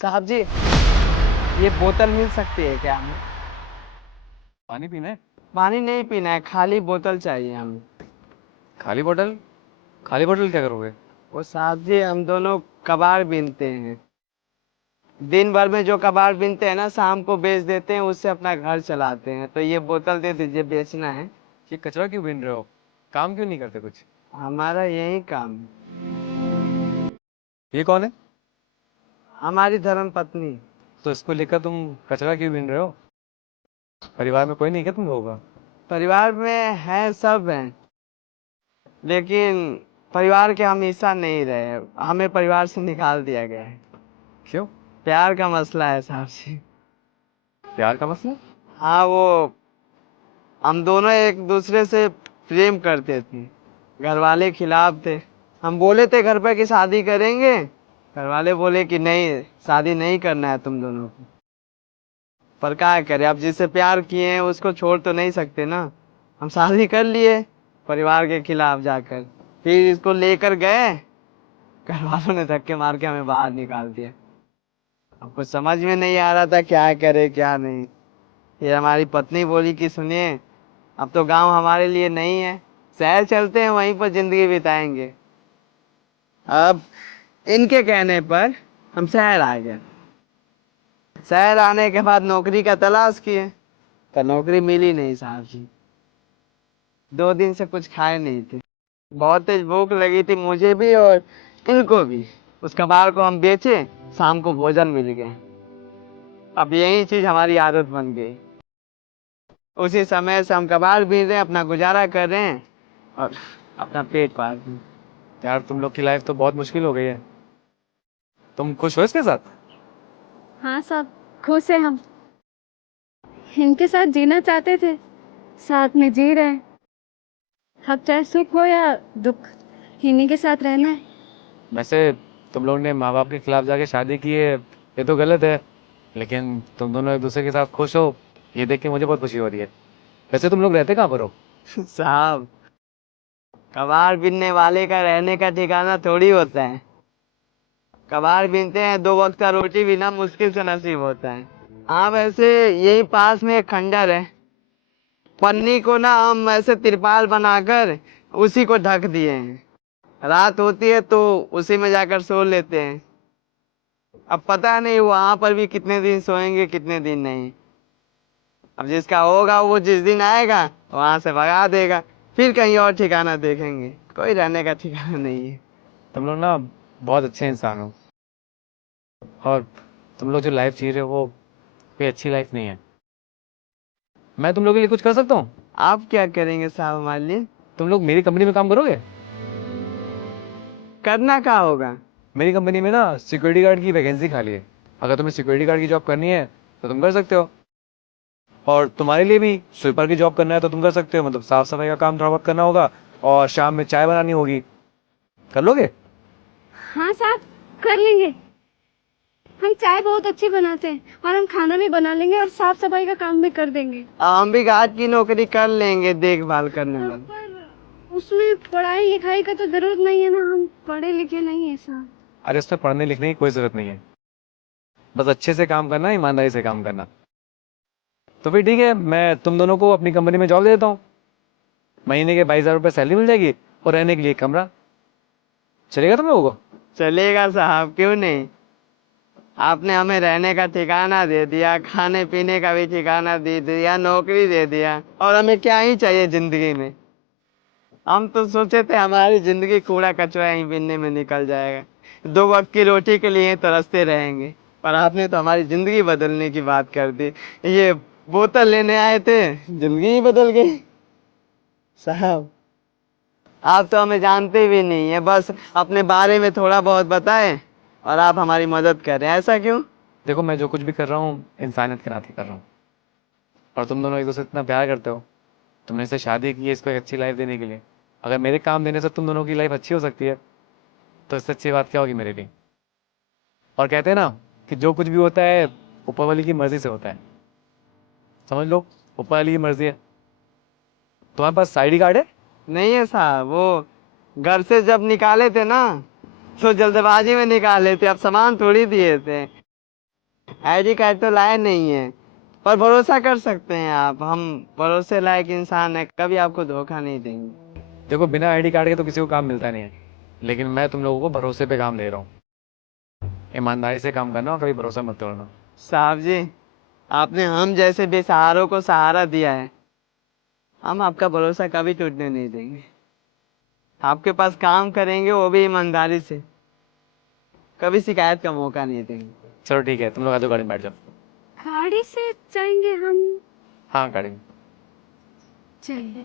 साहब जी, ये बोतल मिल सकती है क्या हमें? पानी पीना है? पानी नहीं पीना है, खाली बोतल चाहिए हमें। खाली बोतल? खाली बोतल क्या करोगे? वो साहब जी, हम दोनों कबाड़ बीनते हैं। दिन भर में जो कबाड़ बीनते हैं ना, शाम को बेच देते हैं, उससे अपना घर चलाते हैं। तो ये बोतल दे दीजिए, बेचना है। ये कचरा क्यों बीन रहे हो? काम क्यों नहीं करते कुछ? हमारा यही काम है। ये कौन है? हमारी धर्म पत्नी। तो इसको लेकर तुम कचरा क्यों बीन रहे हो? परिवार में कोई नहीं क्या तुम लोगों का? परिवार में है, सब हैं, लेकिन परिवार के हम हिस्सा नहीं रहे। हमें परिवार से निकाल दिया गया है। क्यों? प्यार का मसला है साहब जी। प्यार का मसला? हाँ, वो हम दोनों एक दूसरे से प्रेम करते थे। घर वाले खिलाफ थे। हम बोले थे घर पर कि शादी करेंगे। घर वाले बोले कि नहीं, शादी नहीं करना है तुम दोनों को। पर क्या करें, अब जिससे प्यार किए हैं उसको छोड़ तो नहीं सकते ना। हम शादी कर लिए परिवार के खिलाफ जाकर। फिर इसको लेकर गए, घर वालों ने धक्के मार के हमें बाहर निकाल दिया। अब कुछ समझ में नहीं आ रहा था क्या करे क्या नहीं। फिर हमारी पत्नी बोली कि सुनिए, अब तो गांव हमारे लिए नहीं है, शहर चलते हैं, वहीं पर जिंदगी बिताएंगे। अब इनके कहने पर हम शहर आ गए। शहर आने के बाद नौकरी का तलाश किए, पर नौकरी मिली नहीं साहब जी। 2 दिन से कुछ खाए नहीं थे। बहुत तेज भूख लगी थी मुझे भी और इनको भी। उस कबाड़ को हम बेचे, शाम को भोजन मिल गए। अब यही चीज हमारी आदत बन गई। उसी समय से हम कबाड़ बीन रहे हैं, अपना गुजारा कर रहे हैं और अपना पेट पाल रहे हैं। यार तुम लोग की लाइफ तो बहुत मुश्किल हो गई है। तुम खुश हो इसके साथ? हाँ साहब, खुश है हम। इनके साथ जीना चाहते थे, साथ में जी रहे हैं। अब चाहे सुख हो या दुख, इन्हीं के साथ रहना है। वैसे तुम लोग ने माँ बाप के खिलाफ जाके शादी की है, ये तो गलत है। लेकिन तुम दोनों एक दूसरे के साथ खुश हो, ये देख के मुझे बहुत खुशी हो रही है। वैसे तुम लोग रहते कहाँ पर हो? साहब, कबाड़ बीनने वाले का रहने का ठिकाना थोड़ी होता है। कबाड़ बीनते हैं, 2 वक्त का रोटी बिना मुश्किल से नसीब होता है। हाँ, वैसे यही पास में एक खंडर है। पन्नी को ना हम ऐसे तिरपाल बनाकर उसी को ढक दिए हैं। रात होती है तो उसी में जाकर सो लेते हैं। अब पता नहीं वहां पर भी कितने दिन सोएंगे कितने दिन नहीं। अब जिसका होगा वो जिस दिन आएगा वहां से भगा देगा। फिर कहीं और ठिकाना देखेंगे, कोई रहने का ठिकाना नहीं है। तुम लोग ना बहुत अच्छे इंसान हो, और तुम लोग जो लाइफ जी रहे हो वो कोई अच्छी लाइफ नहीं है। मैं तुम लोग के लिए कुछ कर सकता हूँ? आप क्या करेंगे साहब हमारे लिए? तुम लोग मेरी कंपनी में काम करोगे? करना क्या होगा? मेरी कंपनी में ना सिक्योरिटी गार्ड की वैकेंसी खाली है। अगर तुम्हें सिक्योरिटी गार्ड की जॉब करनी है तो तुम कर सकते हो। और तुम्हारे लिए भी स्वीपर की जॉब करना है तो तुम कर सकते हो, मतलब साफ सफाई का काम थोड़ा बहुत करना होगा, और शाम में चाय बनानी होगी। कर लोगे? हाँ साहब, कर लेंगे। हम चाय बहुत अच्छी बनाते हैं और हम खाना भी बना लेंगे और साफ सफाई का काम भी कर देंगे। हम भी गार्ड की नौकरी कर लेंगे, देखभाल करने वाली। पर उसमें पढ़ाई लिखाई का तो जरूरत नहीं है ना, हम पढ़े लिखे नहीं है साहब। अरे उसमें पढ़ने लिखने की कोई जरूरत नहीं है, बस अच्छे से काम करना, ईमानदारी से काम करना। तो फिर ठीक है, मैं तुम दोनों को अपनी कंपनी में जॉब दे देता हूँ। महीने के 22,000 रुपये सैलरी मिल जाएगी, और रहने के लिए एक कमरा। चलेगा तुम लोगों को? चलेगा साहब, क्यों नहीं। आपने हमें रहने का ठिकाना दे दिया, खाने पीने का भी ठिकाना दे दिया, नौकरी दे दिया, और हमें क्या ही चाहिए जिंदगी में। हम तो सोचे थे हमारी जिंदगी कूड़ा कचरा यहीं बिनने में निकल जाएगा, 2 वक्त की रोटी के लिए तरसते रहेंगे। पर आपने तो हमारी जिंदगी बदलने की बात कर दी। ये बोतल लेने आए थे, जिंदगी ही बदल गई। साहब, आप तो हमें जानते भी नहीं है, बस अपने बारे में थोड़ा बहुत बताएं और आप हमारी मदद कर रहे हैं, ऐसा क्यों? देखो, मैं जो कुछ भी कर रहा हूँ इंसानियत के नाते कर रहा हूँ। और तुम दोनों एक दूसरे से इतना प्यार करते हो, तुमने इससे शादी की है इसको एक अच्छी लाइफ देने के लिए। अगर मेरे काम देने से तुम दोनों की लाइफ अच्छी हो सकती है, तो इससे अच्छी बात क्या होगी मेरे लिए। और कहते हैं ना कि जो कुछ भी होता है ऊपर वाली की मर्जी से होता है। समझ लो, ऊपर वाली की मर्जी है। तुम्हारे पास आईडी कार्ड है? नहीं है साहब, वो घर से जब निकाले थे ना, तो जल्दबाजी में निकाले थे, अब सामान थोड़ी दिए थे। आईडी कार्ड तो लाए नहीं है, पर भरोसा कर सकते हैं आप, हम भरोसे लायक इंसान है, कभी आपको धोखा नहीं देंगे। देखो बिना आईडी कार्ड के तो किसी को काम मिलता नहीं है, लेकिन मैं तुम लोगों को भरोसे पे काम दे रहा हूँ। ईमानदारी से काम करना और कभी भरोसा मत तोड़ना। साहब जी, आपने हम जैसे बेसहारों को सहारा दिया है, हम आपका भरोसा कभी टूटने नहीं देंगे। आपके पास काम करेंगे वो भी ईमानदारी से, कभी शिकायत का मौका नहीं देंगे। चलो ठीक है, तुम लोग आ जाओ, गाड़ी में बैठ जाओ। गाड़ी से जाएंगे हम? हाँ गाड़ी में। चलिए।